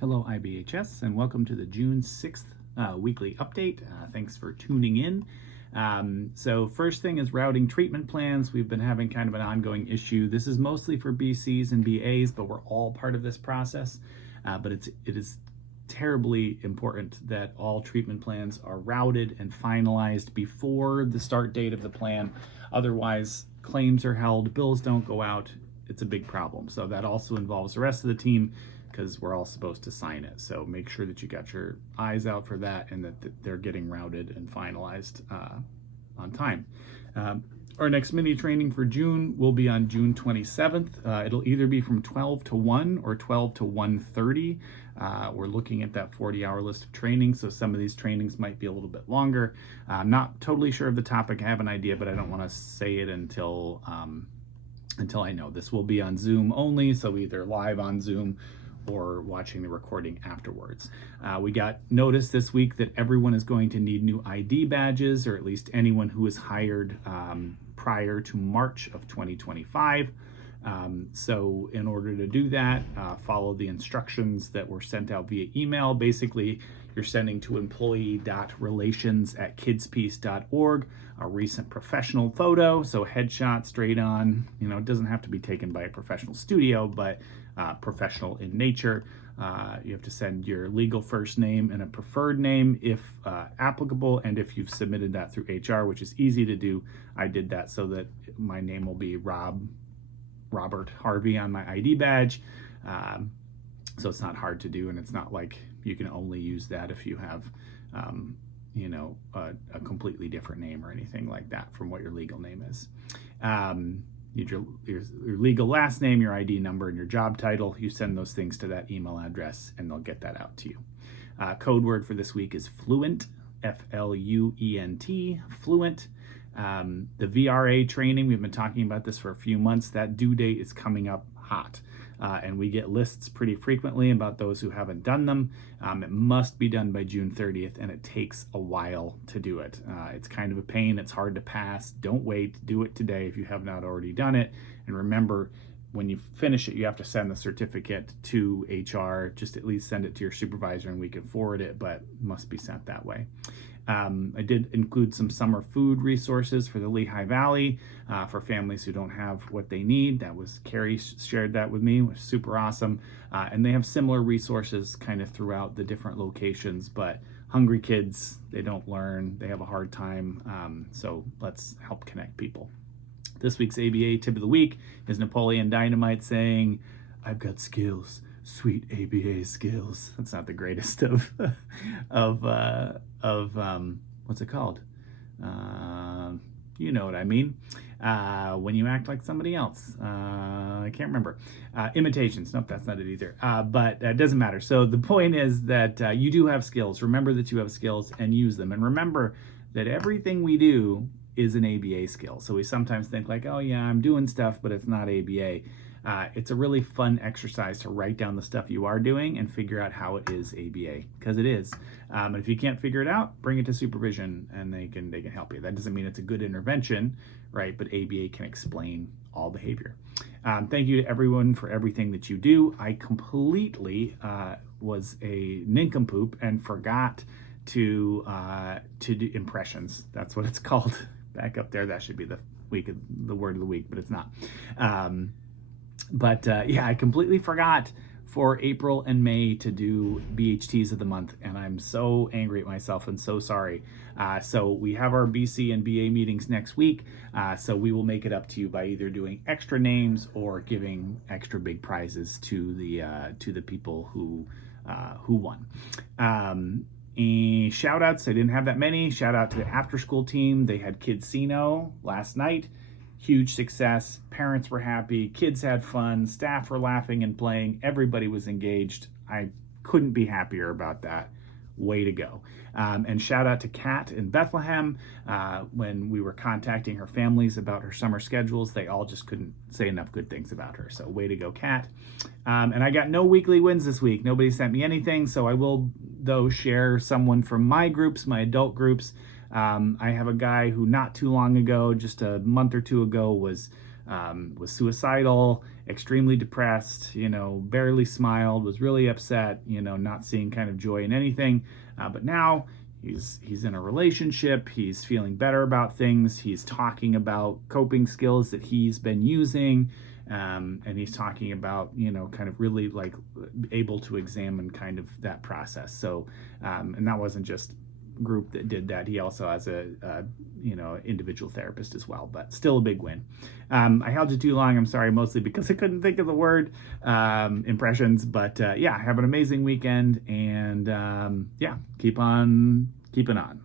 Hello IBHS, and welcome to the June 6th weekly update. Thanks for tuning in. So first thing is routing treatment plans. We've been having kind of an ongoing issue. This is mostly for BCs and BAs, but we're all part of this process. But it is terribly important that all treatment plans are routed and finalized before the start date of the plan. Otherwise, claims are held, bills don't go out. It's a big problem. So that also involves the rest of the team, because we're all supposed to sign it. So make sure that you got your eyes out for that and that they're getting routed and finalized on time. Our next mini training for June will be on June 27th. It'll either be from 12 to 1 or 12 to 1:30. We're looking at that 40-hour list of trainings, so some of these trainings might be a little bit longer. I'm not totally sure of the topic. I have an idea, but I don't want to say it until I know. This will be on Zoom only, so either live on Zoom or watching the recording afterwards. We got notice this week that everyone is going to need new ID badges, or at least anyone who was hired prior to March of 2025. So in order to do that, follow the instructions that were sent out via email. Basically, you're sending to employee.relations@kidspeace.org a recent professional photo, so headshot straight on. It doesn't have to be taken by a professional studio, but professional in nature. You have to send your legal first name and a preferred name if applicable, and if you've submitted that through HR, which is easy to do. I did that so that my name will be Robert Harvey on my ID badge. So it's not hard to do, and it's not like you can only use that if you have a completely different name or anything like that from what your legal name is. Your legal last name, your ID number, and your job title. You send those things to that email address and they'll get that out to you. Code word for this week is Fluent, F-L-U-E-N-T, Fluent. The VRA training, we've been talking about this for a few months. That due date is coming up hot. And we get lists pretty frequently about those who haven't done them. It must be done by June 30th, and it takes a while to do it. It's kind of a pain. It's hard to pass. Don't wait. Do it today if you have not already done it. And remember, when you finish it, you have to send the certificate to HR. Just at least send it to your supervisor and we can forward it, but it must be sent that way. I did include some summer food resources for the Lehigh Valley for families who don't have what they need. That was Carrie shared that with me. It was super awesome. And they have similar resources kind of throughout the different locations, but hungry kids, they don't learn, they have a hard time. So let's help connect people. This week's ABA tip of the week is Napoleon Dynamite saying, "I've got skills. Sweet ABA skills." That's not the greatest of what's it called? You know what I mean. When you act like somebody else. I can't remember. Imitations. Nope, that's not it either. But it doesn't matter. So the point is that you do have skills. Remember that you have skills and use them. And remember that everything we do is an ABA skill. So we sometimes think like, oh yeah, I'm doing stuff, but it's not ABA. It's a really fun exercise to write down the stuff you are doing and figure out how it is ABA, because it is. And if you can't figure it out, bring it to supervision and they can help you. That doesn't mean it's a good intervention, right? But ABA can explain all behavior. Thank you to everyone for everything that you do. I completely was a nincompoop and forgot to do impressions. That's what it's called. Back up there, that should be the word of the week, but it's not. Yeah, I completely forgot for April and May to do BHTs of the month, and I'm so angry at myself and so sorry. So we have our BC and BA meetings next week, so we will make it up to you by either doing extra names or giving extra big prizes to the people who won. And shout outs, I didn't have that many. Shout out to the after school team. They had Kidsino last night. Huge success. Parents were happy. Kids had fun. Staff were laughing and playing. Everybody was engaged. I couldn't be happier about that. Way to go. And shout out to Kat in Bethlehem. When we were contacting her families about her summer schedules, they all just couldn't say enough good things about her. So way to go, Kat. And I got no weekly wins this week. Nobody sent me anything. So I will, though, share someone from my groups, my adult groups. I have a guy who not too long ago, just a month or two ago, was suicidal extremely depressed, barely smiled, was really upset, not seeing kind of joy in anything. But now he's in a relationship, he's feeling better about things, he's talking about coping skills that he's been using, and he's talking about, kind of really like able to examine kind of that process. So, and that wasn't just group that did that. He also has a individual therapist as well, but still a big win. I held you too long. I'm sorry, mostly because I couldn't think of the word impressions, but yeah, have an amazing weekend, and yeah, keep on keeping on.